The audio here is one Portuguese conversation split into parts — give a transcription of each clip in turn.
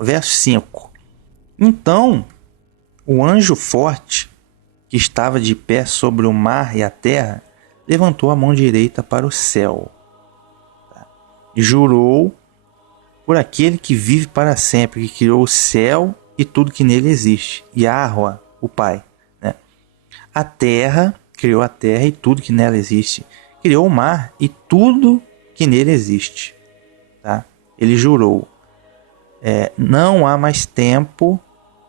verso 5. Então o anjo forte, que estava de pé sobre o mar e a terra, levantou a mão direita para o céu. E jurou por aquele que vive para sempre, que criou o céu e tudo que nele existe, Yahweh, o Pai, né? A terra, criou a terra e tudo que nela existe. Criou o mar e tudo que nele existe. Tá? Ele jurou. Não há mais tempo.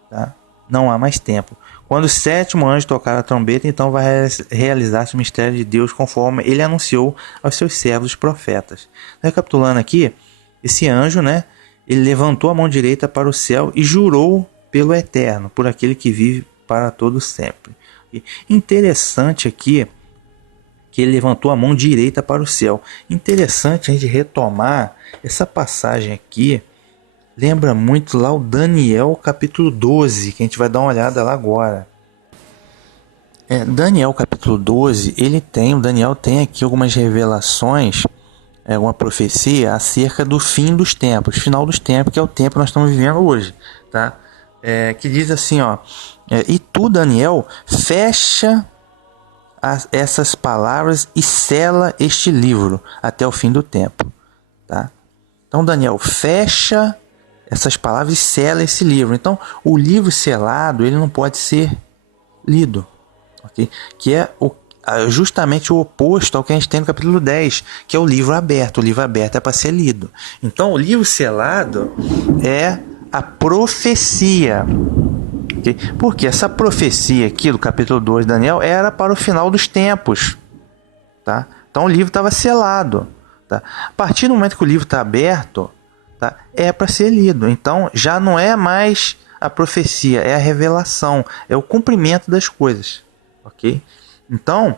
Tá? Não há mais tempo. Quando o sétimo anjo tocar a trombeta, então vai realizar-se o mistério de Deus, conforme ele anunciou aos seus servos os profetas. Recapitulando aqui, esse anjo, né, ele levantou a mão direita para o céu e jurou pelo Eterno, por aquele que vive para todo sempre. Interessante aqui que ele levantou a mão direita para o céu. Interessante a gente retomar essa passagem aqui. Lembra muito lá o Daniel capítulo 12, que a gente vai dar uma olhada lá agora. Daniel capítulo 12, o Daniel tem aqui algumas revelações, uma profecia acerca do fim dos tempos, final dos tempos, que é o tempo que nós estamos vivendo hoje, tá? Que diz assim, ó, e tu, Daniel, fecha essas palavras e sela este livro até o fim do tempo, tá? Então, Daniel, fecha essas palavras e sela esse livro. Então, o livro selado, ele não pode ser lido, okay? Que é justamente o oposto ao que a gente tem no capítulo 10, que é o livro aberto. O livro aberto é para ser lido. Então, o livro selado é a profecia. Okay? Porque essa profecia aqui do capítulo 2 de Daniel era para o final dos tempos. Tá? Então, o livro estava selado. Tá? A partir do momento que o livro está aberto, tá? É para ser lido. Então, já não é mais a profecia, é a revelação, é o cumprimento das coisas. Ok? Então,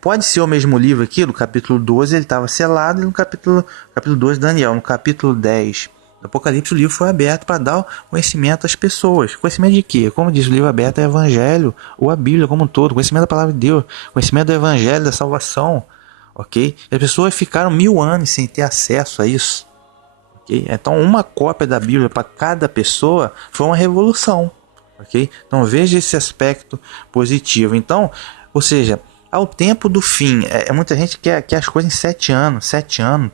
pode ser o mesmo livro aqui, do capítulo 12, ele estava selado, e no capítulo 12 de Daniel, no capítulo 10 do Apocalipse, o livro foi aberto para dar conhecimento às pessoas. Conhecimento de quê? Como diz o livro aberto, é o Evangelho, ou a Bíblia como um todo, conhecimento da palavra de Deus, conhecimento do Evangelho, da salvação. Ok? E as pessoas ficaram 1000 anos sem ter acesso a isso. Okay? Então, uma cópia da Bíblia para cada pessoa foi uma revolução. Okay? Então, veja esse aspecto positivo. Então, ou seja, ao tempo do fim, muita gente quer as coisas em 7 anos,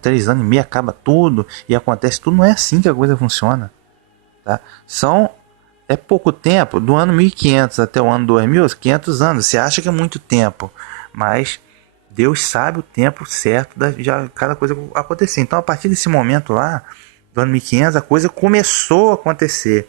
3 anos e meio, acaba tudo e acontece tudo. Não é assim que a coisa funciona. Tá? É pouco tempo, do ano 1500 até o ano 2000, 500 anos. Você acha que é muito tempo, mas Deus sabe o tempo certo de cada coisa acontecer. Então, a partir desse momento lá, do ano 1500, a coisa começou a acontecer.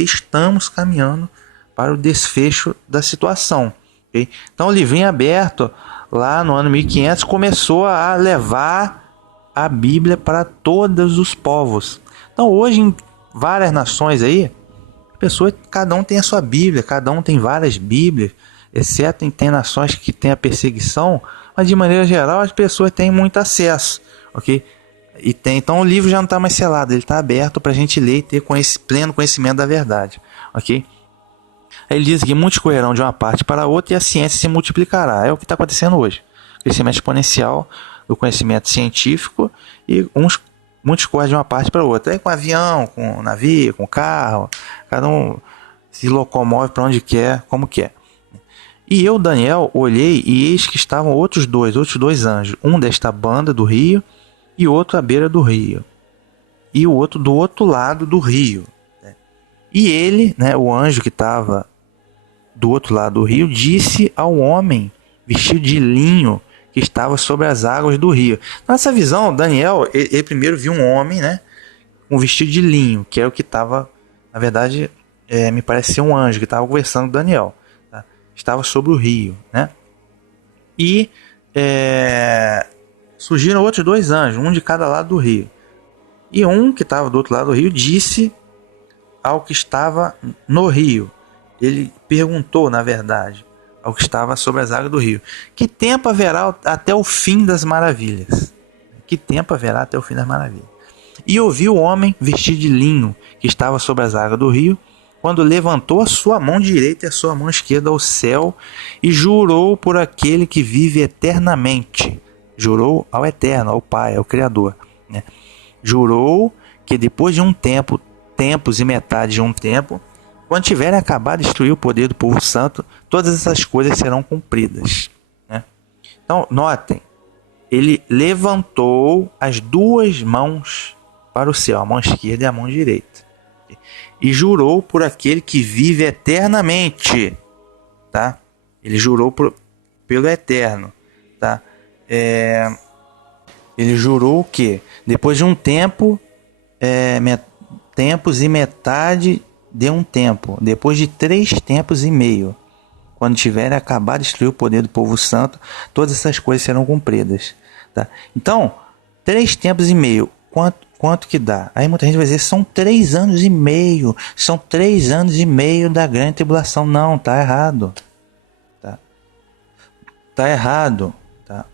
Estamos caminhando para o desfecho da situação. Okay? Então, o livrinho aberto, lá no ano 1500, começou a levar a Bíblia para todos os povos. Então, hoje, em várias nações aí, cada um tem a sua Bíblia, cada um tem várias Bíblias, exceto tem nações que tem a perseguição, mas de maneira geral as pessoas têm muito acesso, ok? Então o livro já não está mais selado, ele está aberto para a gente ler e ter pleno conhecimento da verdade, ok? Aí ele diz que muitos correrão de uma parte para a outra e a ciência se multiplicará. É o que está acontecendo hoje. Crescimento exponencial do conhecimento científico e muitos correm de uma parte para a outra. Aí com avião, com navio, com carro, cada um se locomove para onde quer, como quer. E eu, Daniel, olhei e eis que estavam outros dois anjos, um desta banda do rio e outro à beira do rio, e o outro do outro lado do rio. E ele, né, o anjo que estava do outro lado do rio, disse ao homem vestido de linho que estava sobre as águas do rio. Nessa visão, Daniel, ele primeiro viu um homem, né, com vestido de linho, que é o que estava, na verdade, me parece ser um anjo que estava conversando com Daniel. Tá? Estava sobre o rio, né? E surgiram outros dois anjos, um de cada lado do rio. E um que estava do outro lado do rio disse ao que estava no rio. Ele perguntou, na verdade, ao que estava sobre as águas do rio: que tempo haverá até o fim das maravilhas? Que tempo haverá até o fim das maravilhas? E ouviu o homem vestido de linho que estava sobre as águas do rio, quando levantou a sua mão direita e a sua mão esquerda ao céu e jurou por aquele que vive eternamente. Jurou ao Eterno, ao Pai, ao Criador, né? Jurou que depois de um tempo, tempos e metade de um tempo, quando tiverem acabado de destruir o poder do povo santo, todas essas coisas serão cumpridas, né? Então, notem, ele levantou as duas mãos para o céu, a mão esquerda e a mão direita, e jurou por aquele que vive eternamente, tá? Ele jurou pelo eterno, tá? Ele jurou que depois de um tempo, tempos e metade de um tempo, depois de 3 tempos e meio, quando tiver acabado de destruir o poder do povo santo, todas essas coisas serão cumpridas, tá? Então, 3 tempos e meio, quanto que dá? Aí muita gente vai dizer, são 3 anos e meio, são 3 anos e meio da grande tribulação. Não, tá errado, tá errado, tá?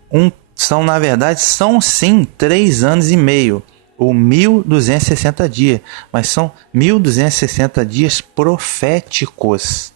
Na verdade, são sim 3 anos e meio, ou 1.260 dias, mas são 1.260 dias proféticos,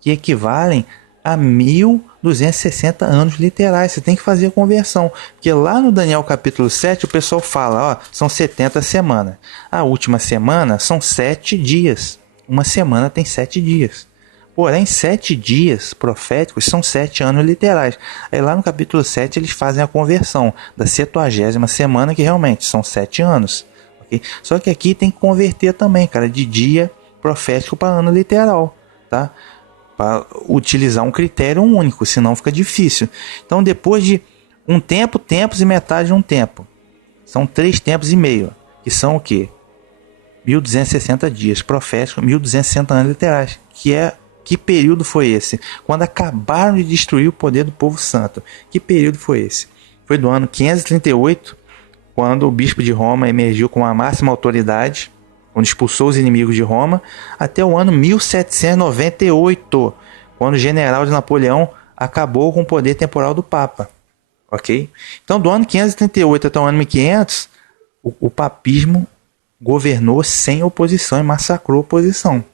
que equivalem a 1.260 anos literais. Você tem que fazer a conversão, porque lá no Daniel capítulo 7 o pessoal fala, ó, são 70 semanas, a última semana são 7 dias, uma semana tem 7 dias, porém 7 dias proféticos são 7 anos literais. Aí lá no capítulo 7 eles fazem a conversão da 70ª semana, que realmente são 7 anos, okay? Só que aqui tem que converter também, cara, de dia profético para ano literal, tá? Para utilizar um critério único, senão fica difícil. Então, depois de um tempo, tempos e metade de um tempo, são 3 tempos e meio, que são o quê? 1.260 dias proféticos, 1.260 anos literais. Que período foi esse? Quando acabaram de destruir o poder do povo santo. Que período foi esse? Foi do ano 538, quando o bispo de Roma emergiu com a máxima autoridade, quando expulsou os inimigos de Roma, até o ano 1798, quando o general de Napoleão acabou com o poder temporal do Papa. Ok? Então, do ano 538 até o ano 1500, o papismo governou sem oposição e massacrou a oposição.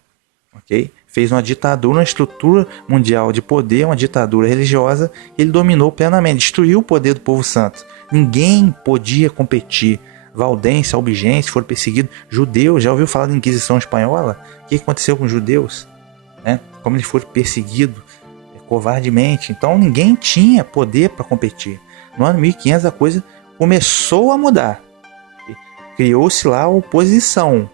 Ok? Fez uma ditadura, uma estrutura mundial de poder, uma ditadura religiosa, ele dominou plenamente, destruiu o poder do povo santo. Ninguém podia competir. Valdense, Albigense foram perseguidos. Judeus, já ouviu falar da Inquisição Espanhola? O que aconteceu com os judeus, né? Como eles foram perseguidos covardemente. Então ninguém tinha poder para competir. No ano 1500 a coisa começou a mudar. Criou-se lá a oposição,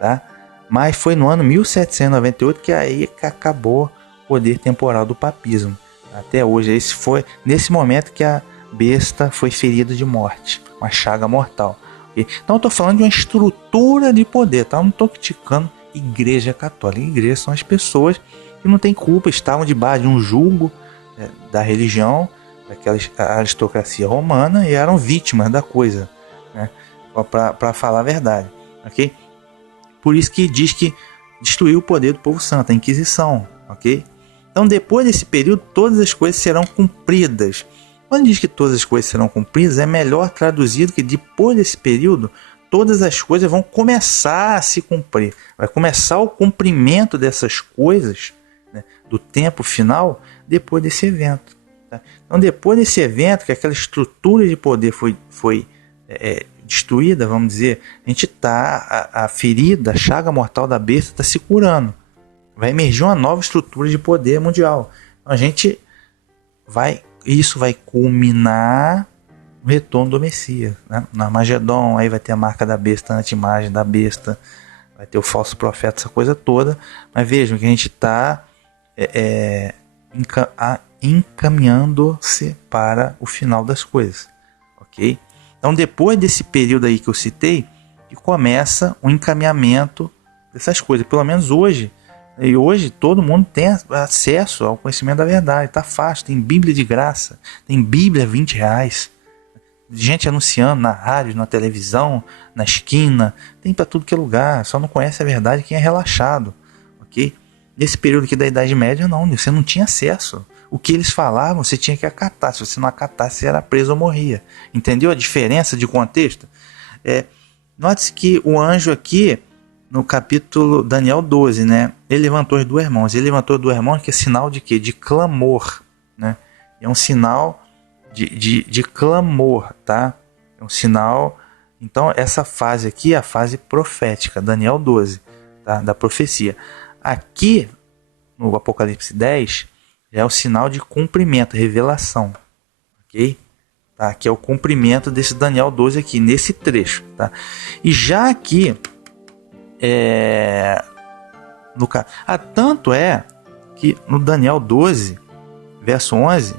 tá? Mas foi no ano 1798 que aí acabou o poder temporal do papismo. Até hoje, esse foi nesse momento que a besta foi ferida de morte, uma chaga mortal. Então eu estou falando de uma estrutura de poder, tá? Eu não estou criticando igreja católica. Igreja são as pessoas que não têm culpa, estavam debaixo de um jugo da religião, daquela aristocracia romana, e eram vítimas da coisa, né? Para falar a verdade, ok? Por isso que diz que destruiu o poder do povo santo, a Inquisição, ok? Então depois desse período todas as coisas serão cumpridas. Quando diz que todas as coisas serão cumpridas, é melhor traduzido que depois desse período, todas as coisas vão começar a se cumprir. Vai começar o cumprimento dessas coisas, né, do tempo final, depois desse evento. Tá? Então, depois desse evento, que aquela estrutura de poder foi destruída, vamos dizer, a gente está, a ferida, a chaga mortal da besta está se curando. Vai emergir uma nova estrutura de poder mundial. Então, a gente isso vai culminar no retorno do Messias, né? Na Armagedon, aí vai ter a marca da besta, a anti-imagem da besta, vai ter o falso profeta, essa coisa toda. Mas vejam que a gente está encaminhando-se para o final das coisas, ok? Então, depois desse período aí que eu citei, que começa o encaminhamento dessas coisas, pelo menos hoje. E hoje todo mundo tem acesso ao conhecimento da verdade, tá fácil, tem Bíblia de graça, tem Bíblia R$20, gente anunciando na rádio, na televisão, na esquina, tem para tudo que é lugar, só não conhece a verdade quem é relaxado, ok? Nesse período aqui da Idade Média não, você não tinha acesso, o que eles falavam você tinha que acatar, se você não acatasse você era preso ou morria, entendeu a diferença de contexto? Note-se que o anjo aqui, no capítulo Daniel 12, né? Ele levantou as 2 mãos. Ele levantou as 2 mãos, que é sinal de quê? De clamor, né? É um sinal de clamor, tá? É um sinal Então essa fase aqui é a fase profética, Daniel 12, tá? Da profecia. Aqui no Apocalipse 10 é o sinal de cumprimento, revelação, ok? Tá? Que é o cumprimento desse Daniel 12 aqui, nesse trecho, tá? E já aqui tanto é que no Daniel 12, verso 11,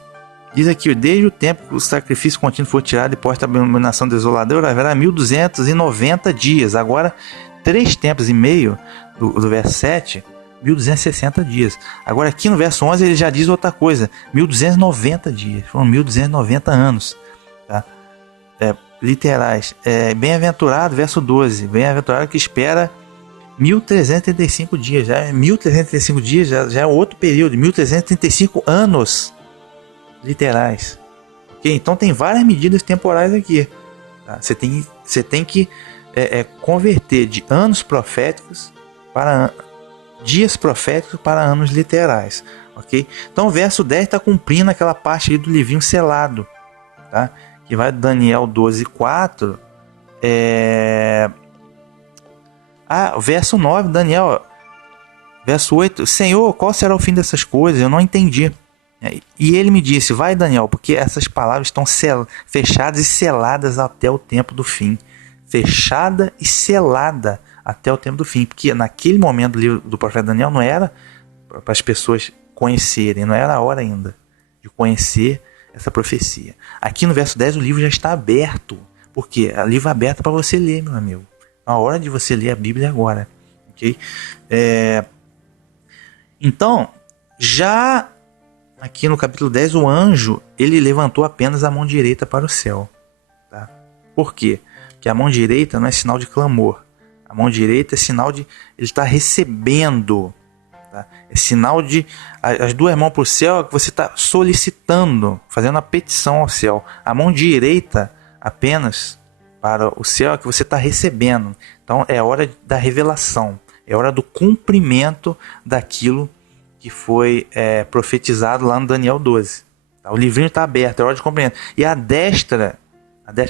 diz aqui: desde o tempo que o sacrifício contínuo foi tirado e posta a abominação desoladora, haverá 1290 dias. Agora, 3 tempos e meio do verso 7, 1260 dias. Agora aqui no verso 11 ele já diz outra coisa: 1290 dias. Foram 1290 anos. Tá? Literais. Bem-aventurado, verso 12. Bem-aventurado que espera 1335 dias. Já 1335 dias já é outro período. 1335 anos. Literais. Okay? Então tem várias medidas temporais aqui. Tá? Você tem que converter de anos proféticos para dias proféticos para anos literais. Okay? Então o verso 10 está cumprindo aquela parte ali do livrinho selado. Tá? Que vai de Daniel 12:4. O verso 9, Daniel. Verso 8. Senhor, qual será o fim dessas coisas? Eu não entendi. E ele me disse: vai, Daniel, porque essas palavras estão fechadas e seladas até o tempo do fim. Fechada e selada até o tempo do fim. Porque naquele momento do livro do profeta Daniel não era para as pessoas conhecerem, não era a hora ainda de conhecer essa profecia. Aqui no verso 10 o livro já está aberto. Por quê? É o livro aberto para você ler, meu amigo. A hora de você ler a Bíblia é agora. Okay? Então, já aqui no capítulo 10, o anjo, ele levantou apenas a mão direita para o céu. Tá? Por quê? Porque a mão direita não é sinal de clamor. A mão direita é sinal de ele está recebendo. Tá? É sinal de as duas mãos para o céu, é que você está solicitando, fazendo a petição ao céu. A mão direita apenas para o céu é que você está recebendo. Então é hora da revelação. É hora do cumprimento daquilo que foi profetizado lá no Daniel 12. Tá? O livrinho está aberto, é hora de compreender. E a destra,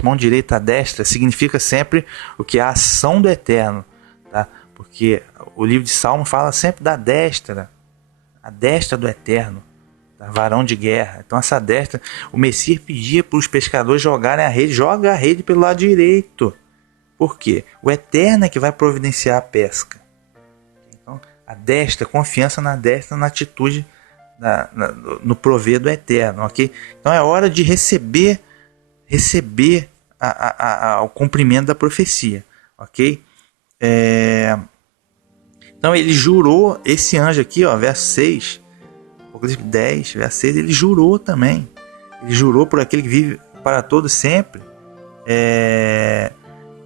mão direita, a destra, significa sempre o que é a ação do Eterno. Tá? Porque o livro de Salmo fala sempre da destra, a destra do Eterno, tá? Varão de guerra. Então essa destra, o Messias pedia para os pescadores jogarem a rede, joga a rede pelo lado direito. Por quê? O Eterno é que vai providenciar a pesca. A destra, confiança na destra, na atitude, no prover do Eterno, ok? Então é hora de receber o cumprimento da profecia, ok? Então ele jurou, esse anjo aqui, ó, verso 6, Apocalipse 10, verso 6, ele jurou também. Ele jurou por aquele que vive para todo sempre.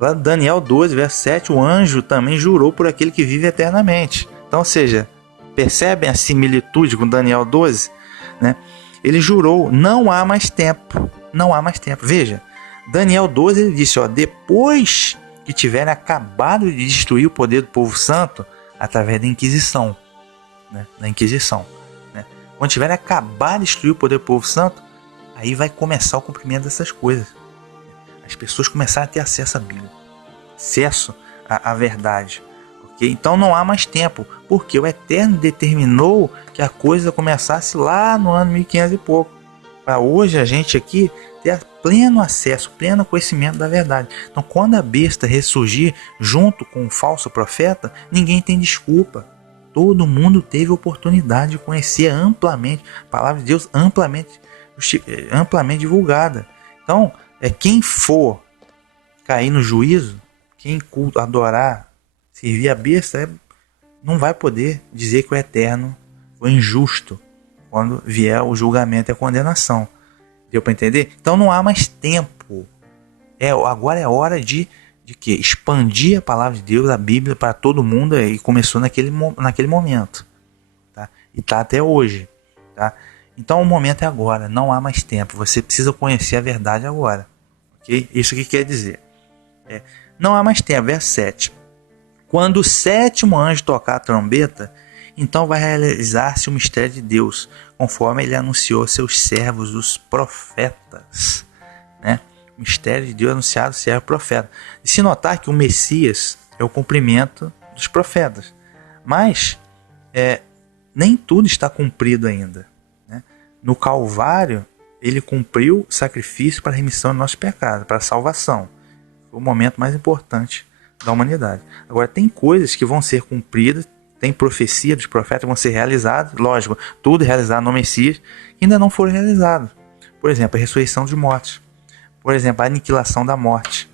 Lá no Daniel 12, verso 7, o anjo também jurou por aquele que vive eternamente. Então, ou seja, percebem a similitude com Daniel 12? Né? Ele jurou: não há mais tempo. Não há mais tempo. Veja, Daniel 12 ele disse: depois que tiverem acabado de destruir o poder do povo santo através da Inquisição. Né? Da Inquisição. Né? Quando tiverem acabado de destruir o poder do povo santo, aí vai começar o cumprimento dessas coisas. As pessoas começaram a ter acesso à Bíblia. Acesso à verdade. Então não há mais tempo, porque o Eterno determinou que a coisa começasse lá no ano 1500 e pouco, para hoje a gente aqui ter pleno acesso, pleno conhecimento da verdade. Então quando a besta ressurgir junto com o falso profeta, ninguém tem desculpa. Todo mundo teve oportunidade de conhecer amplamente a palavra de Deus, amplamente divulgada. Então quem for cair no juízo, quem adorar, servir a besta, não vai poder dizer que o Eterno foi injusto quando vier o julgamento e a condenação. Deu para entender? Então não há mais tempo. Agora é hora de quê? Expandir a palavra de Deus, a Bíblia, para todo mundo, e começou naquele momento. Tá? E está até hoje. Tá? Então o momento é agora, não há mais tempo. Você precisa conhecer a verdade agora. Okay? Isso que quer dizer. Não há mais tempo, verso 7. Quando o 7º anjo tocar a trombeta, então vai realizar-se o mistério de Deus, conforme ele anunciou a seus servos, os profetas. Né? mistério de Deus anunciado servo e profeta. E se notar que o Messias é o cumprimento dos profetas. Mas nem tudo está cumprido ainda, né? No Calvário, ele cumpriu o sacrifício para a remissão de nossos pecados, para a salvação. Foi o momento mais importante da humanidade. Agora, tem coisas que vão ser cumpridas, tem profecia dos profetas que vão ser realizadas, lógico, tudo realizado no Messias, que ainda não foram realizados. Por exemplo, a ressurreição dos mortos. Por exemplo, a aniquilação da morte.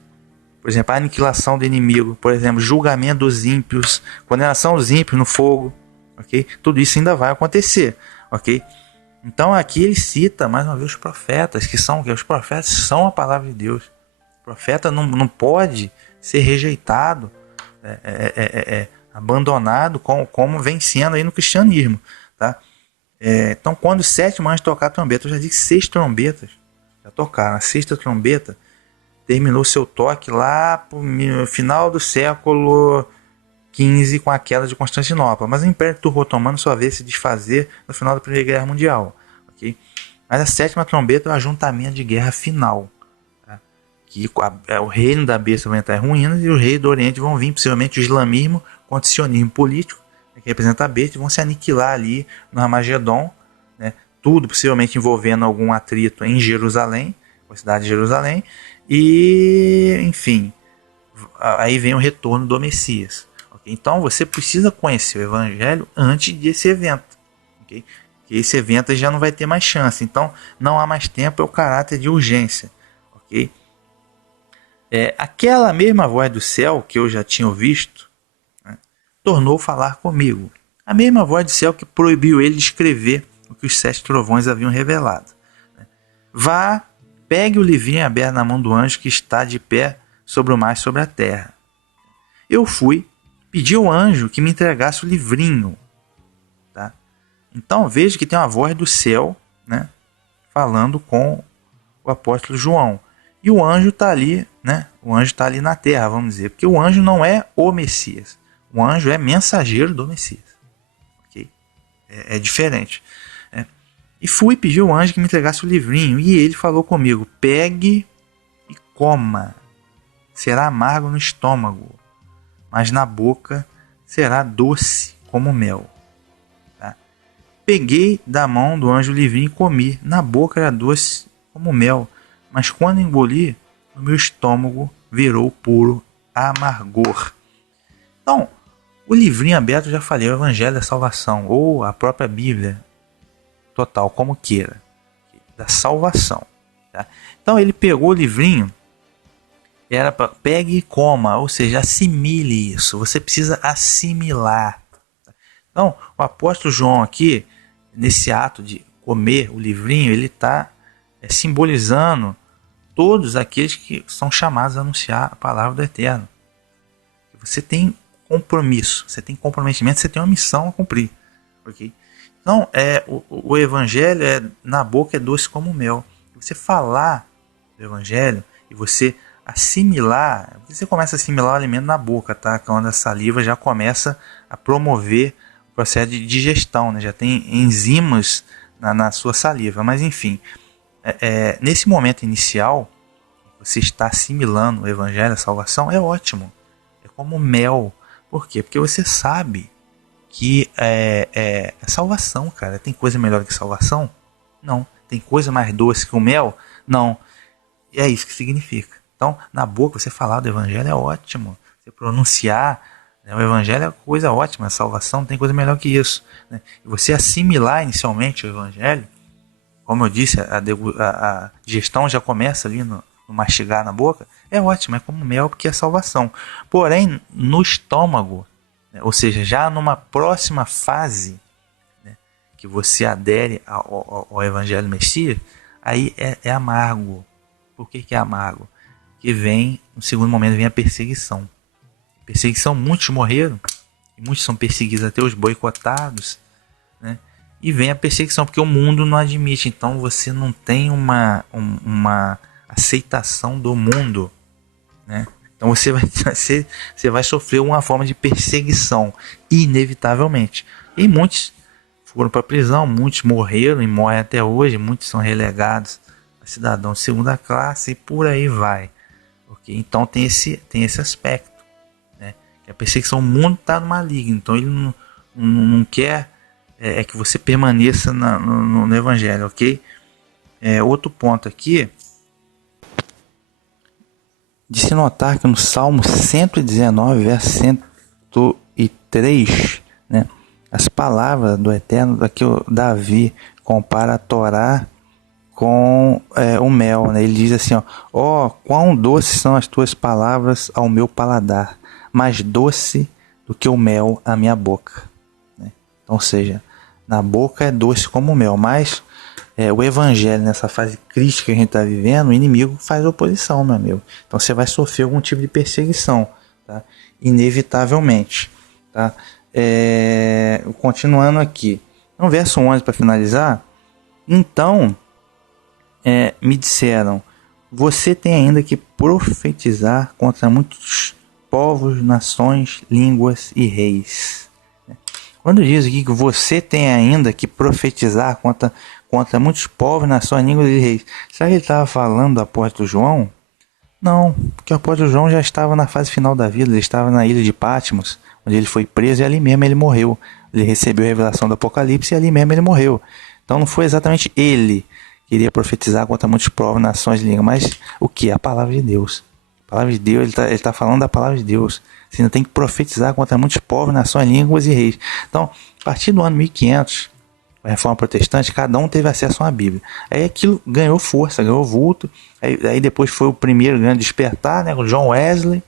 Por exemplo, a aniquilação do inimigo. Por exemplo, julgamento dos ímpios, condenação dos ímpios no fogo. Okay? Tudo isso ainda vai acontecer. Okay? Então aqui ele cita mais uma vez os profetas, que os profetas são a palavra de Deus. O profeta não pode ser rejeitado, abandonado, como vem sendo aí no cristianismo. Tá? Então quando o sétimo anjo tocar a trombeta, eu já disse 6 trombetas já tocaram. A 6ª trombeta terminou seu toque lá no final do século XV com a queda de Constantinopla. Mas o Império Turco-Otomano só veio se desfazer no final da Primeira Guerra Mundial. Okay? Mas a 7ª trombeta é o ajuntamento de guerra final. Tá? Que o reino da besta vai entrar em ruínas e os reis do Oriente vão vir, possivelmente o islamismo contra o sionismo político, que representa a besta, e vão se aniquilar ali no Armagedon. Né? Tudo possivelmente envolvendo algum atrito em Jerusalém, a cidade de Jerusalém. E, enfim, aí vem o retorno do Messias. Okay? Então você precisa conhecer o Evangelho antes desse evento. Okay? Que esse evento já não vai ter mais chance. Então não há mais tempo, é o caráter de urgência. Okay? Aquela mesma voz do céu que eu já tinha visto, né, tornou falar comigo. A mesma voz do céu que proibiu ele de escrever o que os 7 trovões haviam revelado. Né? Vá, pegue o livrinho aberto na mão do anjo que está de pé sobre o mar e sobre a terra. Eu fui, pedi ao anjo que me entregasse o livrinho. Tá? Então veja que tem uma voz do céu, né, falando com o apóstolo João. E o anjo está ali, né? O anjo está ali na terra, vamos dizer. Porque o anjo não é o Messias. O anjo é mensageiro do Messias. Okay? É diferente. E fui pedir ao anjo que me entregasse o livrinho. E ele falou comigo: pegue e coma. Será amargo no estômago, mas na boca será doce como mel. Tá? Peguei da mão do anjo o livrinho e comi. Na boca era doce como mel, mas quando engoli, o meu estômago virou puro amargor. Então, o livrinho aberto, eu já falei, é o Evangelho da Salvação, ou a própria Bíblia total, como queira, da salvação. Tá? Então ele pegou o livrinho, era para pegue e coma, ou seja, assimile isso. Você precisa assimilar. Então, o apóstolo João aqui, nesse ato de comer o livrinho, ele está simbolizando todos aqueles que são chamados a anunciar a palavra do Eterno. Você tem compromisso, você tem comprometimento, você tem uma missão a cumprir. Okay? Então, o Evangelho na boca é doce como mel. Você falar do Evangelho e você assimilar, você começa a assimilar o alimento na boca, tá? Quando a saliva já começa a promover o processo de digestão, né? Já tem enzimas na sua saliva, mas enfim, nesse momento inicial, você está assimilando o Evangelho, a salvação, é ótimo, é como mel. Por quê? Porque você sabe que é salvação, cara. Tem coisa melhor que salvação? Não. Tem coisa mais doce que o mel? Não. E é isso que significa. Então, na boca, você falar do Evangelho é ótimo. Você pronunciar, né, o Evangelho é coisa ótima. A salvação não tem coisa melhor que isso. Né? E você assimilar inicialmente o Evangelho, como eu disse, a digestão já começa ali no mastigar na boca, é ótimo. É como mel, porque é salvação. Porém, no estômago, ou seja, já numa próxima fase, né, que você adere ao Evangelho Messias, aí é amargo. Por que é amargo? Que vem, no segundo momento, vem a perseguição. Perseguição, muitos morreram, e muitos são perseguidos, até os boicotados, né? E vem a perseguição, porque o mundo não admite. Então você não tem uma aceitação do mundo, né? Então você vai sofrer uma forma de perseguição, inevitavelmente. E muitos foram para a prisão, muitos morreram e morrem até hoje, muitos são relegados cidadão de segunda classe e por aí vai. Okay? Então tem esse aspecto, né? Que a perseguição, o mundo está no maligno, então ele não quer que você permaneça no evangelho, ok? Outro ponto aqui, de se notar que no Salmo 119, verso 103, né, as palavras do Eterno, aqui o Davi compara a Torá com o mel, né? Ele diz assim, ó, quão doces são as tuas palavras ao meu paladar, mais doce do que o mel à minha boca, né? Então, ou seja, na boca é doce como o mel, mas o evangelho, nessa fase crítica que a gente está vivendo, o inimigo faz oposição, meu amigo. Então você vai sofrer algum tipo de perseguição, tá? Inevitavelmente, tá? Continuando aqui, no verso 11, para finalizar, então me disseram, você tem ainda que profetizar contra muitos povos, nações, línguas e reis. Quando diz aqui que você tem ainda que profetizar contra muitos povos, nações, línguas e reis, será que ele estava falando do apóstolo João? Não, porque o apóstolo João já estava na fase final da vida, ele estava na ilha de Patmos, onde ele foi preso e ali mesmo ele morreu. Ele recebeu a revelação do Apocalipse e ali mesmo ele morreu. Então não foi exatamente ele que iria profetizar contra muitos povos, nações e línguas, mas o que? A palavra de Deus. A palavra de Deus, ele está falando da palavra de Deus. Você ainda tem que profetizar contra muitos povos, nações, línguas e reis. Então, a partir do ano 1500, a Reforma Protestante, cada um teve acesso a uma Bíblia. Aí aquilo ganhou força, ganhou vulto. Aí depois foi o primeiro grande despertar, né, com John Wesley.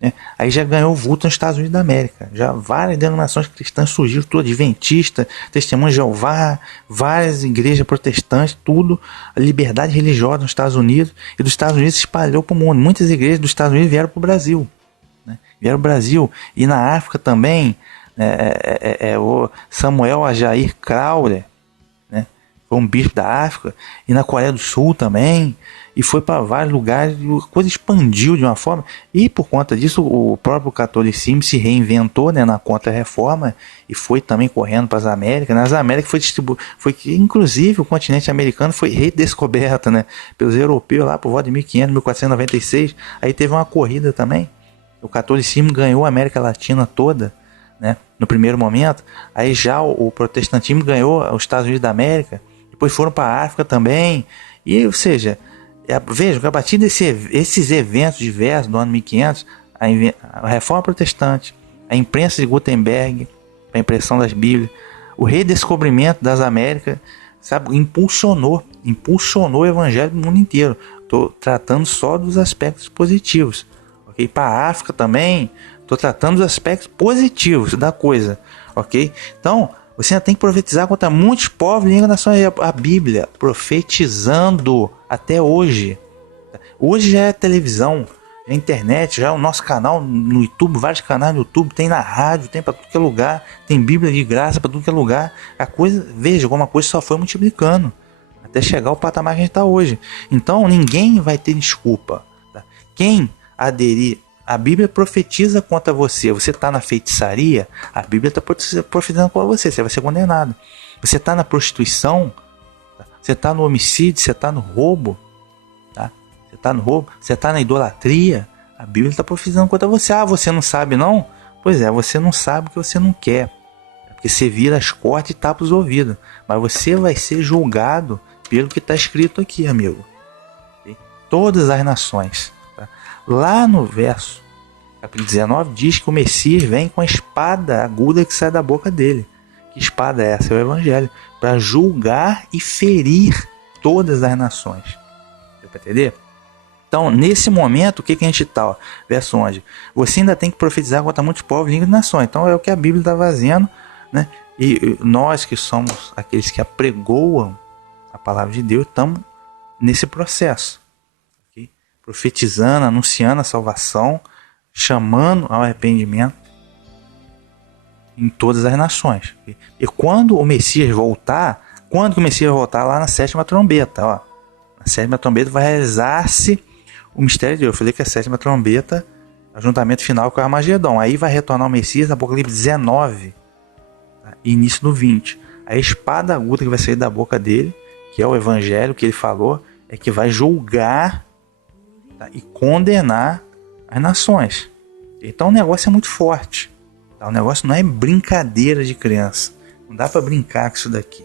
Né? Aí já ganhou vulto nos Estados Unidos da América. Já várias denominações cristãs surgiram, tudo adventista, Testemunho de Jeová, várias igrejas protestantes, tudo, a liberdade religiosa nos Estados Unidos. E dos Estados Unidos se espalhou para o mundo. Muitas igrejas dos Estados Unidos vieram para o Brasil. Né? Vieram para o Brasil. E na África também, o Samuel Ajair Crowther, né? Foi um bispo da África, e na Coreia do Sul também, e foi para vários lugares, e a coisa expandiu de uma forma, e por conta disso o próprio catolicismo se reinventou, né, na Contra-Reforma, e foi também correndo para as Américas. Nas Américas foi que inclusive o continente americano foi redescoberto, né, pelos europeus lá por volta de 1500, 1496, aí teve uma corrida também, o catolicismo ganhou a América Latina toda, né, no primeiro momento, aí já o protestantismo ganhou os Estados Unidos da América, depois foram para a África também, e, ou seja, veja que a partir desses eventos diversos do ano 1500, a Reforma Protestante, a imprensa de Gutenberg, a impressão das Bíblias, o redescobrimento das Américas, sabe, impulsionou o evangelho no mundo inteiro. Estou tratando só dos aspectos positivos, ok? Para a África também, estou tratando dos aspectos positivos da coisa, ok? Então, você ainda tem que profetizar contra muitos povos, línguas, nações. A Bíblia, profetizando até hoje. Hoje já é televisão, é internet, já é o nosso canal no YouTube, vários canais no YouTube, tem na rádio, tem para tudo que é lugar, tem Bíblia de graça para tudo que é lugar. A coisa, veja, como a coisa só foi multiplicando até chegar ao patamar que a gente está hoje. Então ninguém vai ter desculpa. Tá? Quem aderir, a Bíblia profetiza contra você. Você está na feitiçaria, a Bíblia está profetizando contra você. Você vai ser condenado. Você está na prostituição, tá? Você está no homicídio, você está no roubo, tá? Você está no roubo, você está na idolatria. A Bíblia está profetizando contra você. Ah, você não sabe não? Pois é, você não sabe o que você não quer. É porque você vira as cortes e tapa os ouvidos. Mas você vai ser julgado pelo que está escrito aqui, amigo. Okay? Todas as nações. Lá no verso capítulo 19 diz que o Messias vem com a espada aguda que sai da boca dele. Que espada é essa? É o Evangelho. Para julgar e ferir todas as nações. Deu para entender? Então, nesse momento, o que a gente está? Verso 11. Você ainda tem que profetizar contra muitos povos, línguas e nações. Então, é o que a Bíblia está fazendo, né? E nós que somos aqueles que apregoam a palavra de Deus, estamos nesse processo. Profetizando, anunciando a salvação, chamando ao arrependimento em todas as nações. E quando o Messias voltar, lá na sétima trombeta, ó, na sétima trombeta vai realizar-se o mistério de Deus. Eu falei que a sétima trombeta é o juntamento final com o Armagedon. Aí vai retornar o Messias no Apocalipse 19, tá? Início do 20. A espada aguda que vai sair da boca dele, que é o evangelho que ele falou, é que vai julgar, tá, e condenar as nações. Então o negócio é muito forte. Tá? O negócio não é brincadeira de criança. Não dá para brincar com isso daqui.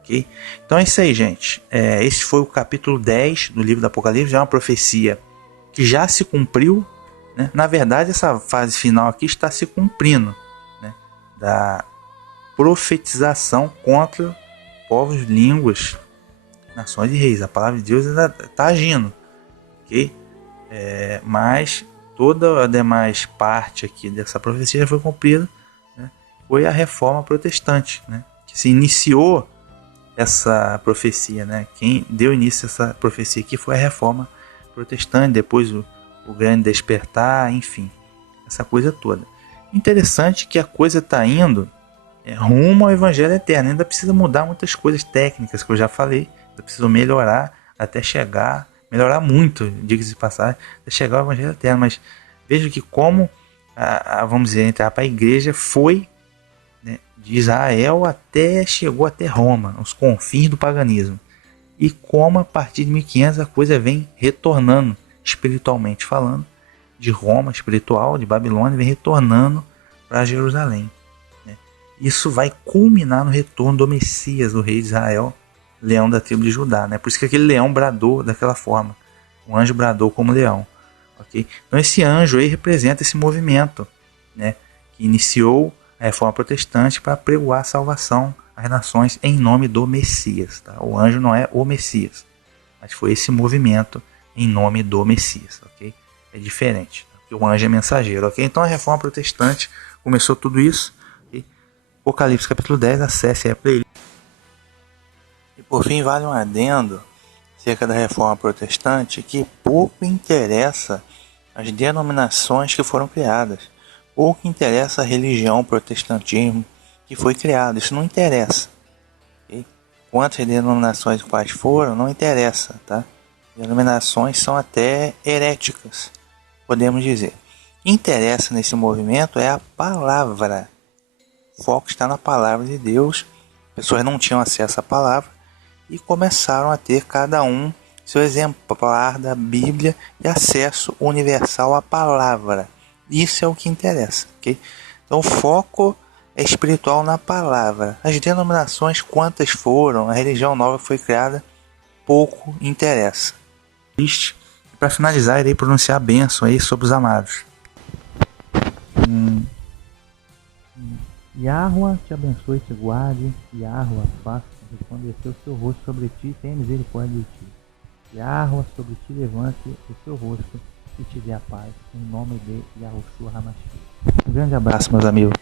Okay? Então é isso aí, gente. Esse foi o capítulo 10 do livro do Apocalipse. É uma profecia que já se cumpriu. Né? Na verdade, essa fase final aqui está se cumprindo. Né? Da profetização contra povos, línguas, nações e reis. A palavra de Deus ainda está agindo. Okay? Mas toda a demais parte aqui dessa profecia já foi cumprida, né? Foi a reforma protestante, né? Que se iniciou essa profecia, né? Quem deu início a essa profecia aqui foi a reforma protestante, depois o grande despertar, enfim, essa coisa toda. Interessante que a coisa está indo rumo ao evangelho eterno. Ainda precisa mudar muitas coisas técnicas que eu já falei, ainda precisa melhorar até chegar, melhorar muito, diga-se de passagem, até chegar ao evangelho eterno. Mas veja que como vamos dizer, a igreja foi, né, de Israel chegou até Roma, os confins do paganismo, e como a partir de 1500 a coisa vem retornando, espiritualmente falando, de Roma espiritual, de Babilônia, vem retornando para Jerusalém. Isso vai culminar no retorno do Messias, do rei de Israel, leão da tribo de Judá, né? Por isso que aquele leão bradou daquela forma. O anjo bradou como leão. Okay? Então esse anjo aí representa esse movimento, né? Que iniciou a reforma protestante para pregoar a salvação às nações em nome do Messias. Tá? O anjo não é o Messias, mas foi esse movimento em nome do Messias. Okay? É diferente, porque o anjo é mensageiro. Okay? Então a reforma protestante começou tudo isso. Apocalipse capítulo 10, acesse a playlist. E por fim vale um adendo acerca da reforma protestante que pouco interessa as denominações que foram criadas, pouco interessa a religião, o protestantismo que foi criado, isso não interessa. Okay? Quantas denominações quais foram, não interessa, tá? Denominações são até heréticas, podemos dizer. O que interessa nesse movimento é a palavra. O foco está na palavra de Deus. Pessoas não tinham acesso à palavra e começaram a ter cada um seu exemplar da Bíblia e acesso universal à palavra. Isso é o que interessa. Okay? Então o foco é espiritual na palavra. As denominações, quantas foram, a religião nova que foi criada, pouco interessa. Para finalizar, irei pronunciar a bênção aí sobre os amados. Yahweh te abençoe e te guarde. Yahweh faça resplandecer o seu rosto sobre ti e tenha misericórdia de ti. Yahweh sobre ti levante o seu rosto e te dê a paz. Em nome de Yahushua HaMashiach. Um grande abraço, meus amigos.